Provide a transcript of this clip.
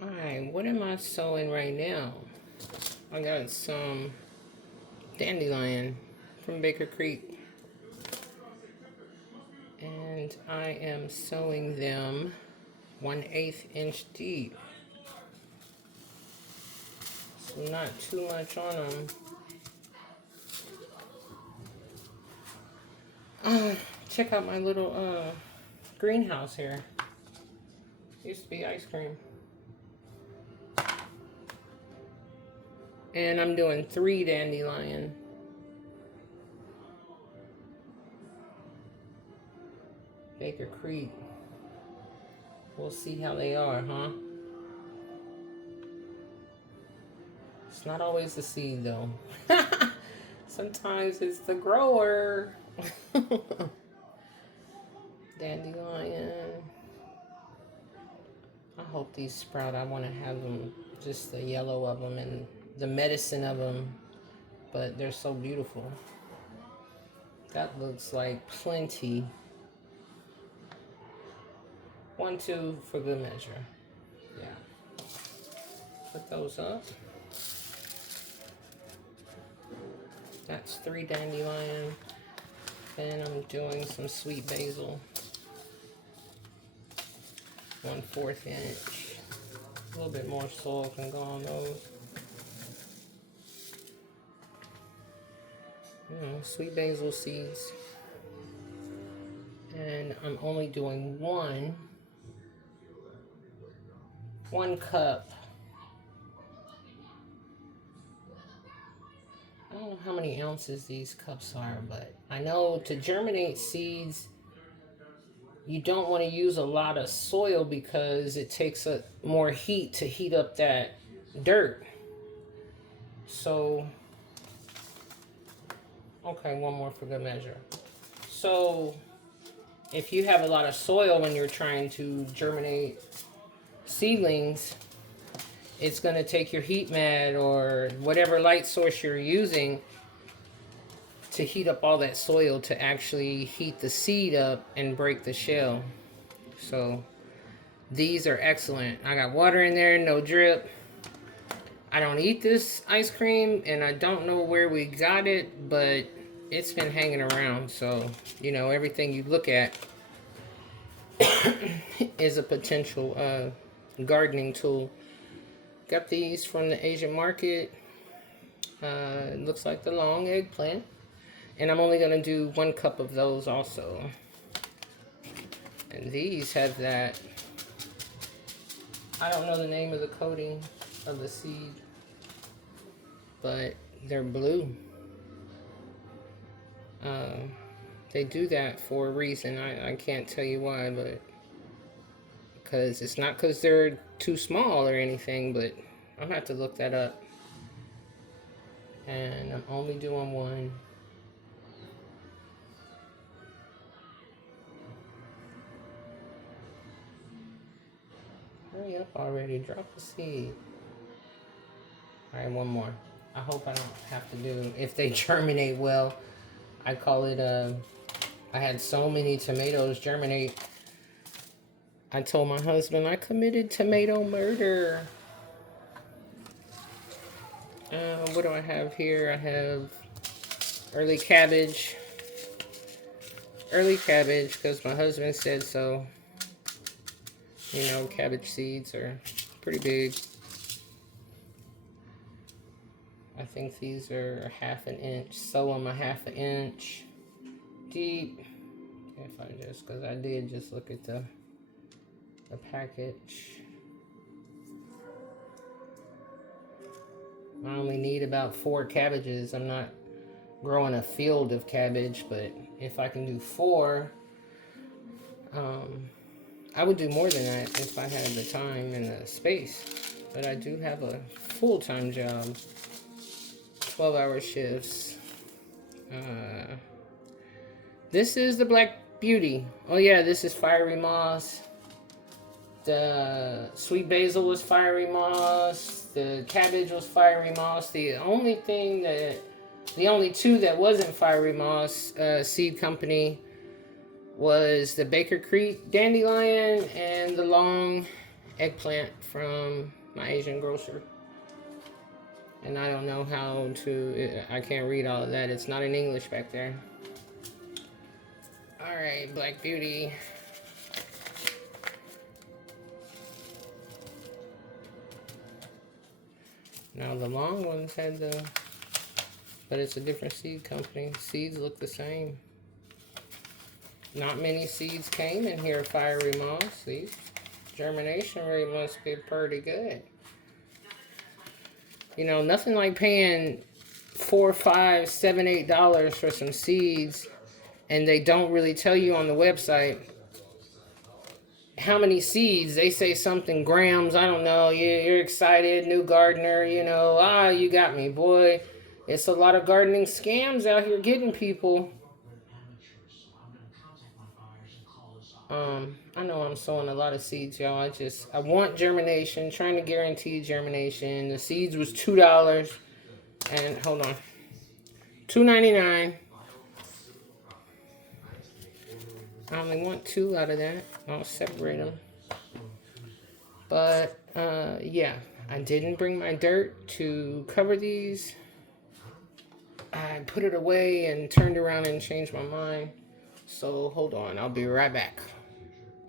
Alright, what am I sewing right now? I got some dandelion from Baker Creek. And I am sewing them 1/8 inch deep. So not too much on them. Check out my little greenhouse here. Used to be ice cream. And I'm doing 3 dandelion. Baker Creek. We'll see how they are, huh? It's not always the seed though. Sometimes it's the grower. Dandelion. I hope these sprout. I want to have them, just the yellow of them and the medicine of them. But they're so beautiful. That looks like plenty. 1, 2 for good measure. Yeah. Put those up. That's 3 dandelion. And I'm doing some sweet basil. 1/4 inch. A little bit more soil can go on those. Sweet basil seeds. And I'm only doing one cup. I don't know how many ounces these cups are, but I know to germinate seeds, you don't want to use a lot of soil because it takes more heat to heat up that dirt. So, okay, one more for good measure. So, if you have a lot of soil when you're trying to germinate seedlings, it's going to take your heat mat or whatever light source you're using to heat up all that soil to actually heat the seed up and break the shell. So these are excellent. I got water in there, no drip. I don't eat this ice cream and I don't know where we got it, but it's been hanging around. So, you know, everything you look at is a potential gardening tool. Got these from the Asian market. It looks like the long eggplant. And I'm only going to do 1 cup of those also. And these have that, I don't know the name of the coating of the seed, but they're blue. They do that for a reason. I can't tell you why, but because it's not because they're too small or anything, but I'll have to look that up. And I'm only doing 1. Hurry up already, drop the seed. All right, 1 more. I hope I don't have to do, if they germinate well, I call it, I had so many tomatoes germinate. I told my husband I committed tomato murder. What do I have here? I have early cabbage. Early cabbage, because my husband said so. You know, cabbage seeds are pretty big. I think these are 1/2 inch. Sow them 1/2 inch deep. If I just, because I did just look at the package. I only need about 4 cabbages. I'm not growing a field of cabbage, but if I can do 4, I would do more than that if I had the time and the space. But I do have a full-time job, 12-hour shifts. This is the Black Beauty. Oh yeah, this is Fiery Moss. The sweet basil was Fiery Moss. The cabbage was Fiery Moss. The only 2 that wasn't Fiery Moss seed company was the Baker Creek Dandelion and the long eggplant from my Asian grocer. And I don't know how to, I can't read all of that. It's not in English back there. All right, Black Beauty. Now the long ones had the, but it's a different seed company. Seeds look the same. Not many seeds came in here, Fiery Moss. These germination rate must be pretty good. You know, nothing like paying $4, $5, $7, $8 for some seeds, and they don't really tell you on the website how many seeds. They say something grams, I don't know. You're excited, new gardener, you know, you got me, boy. It's a lot of gardening scams out here getting people. I know I'm sowing a lot of seeds, y'all. I want germination, trying to guarantee germination. The seeds was $2, and hold on, $2.99. I only want 2 out of that. I'll separate them. But, yeah, I didn't bring my dirt to cover these. I put it away and turned around and changed my mind. So, hold on. I'll be right back.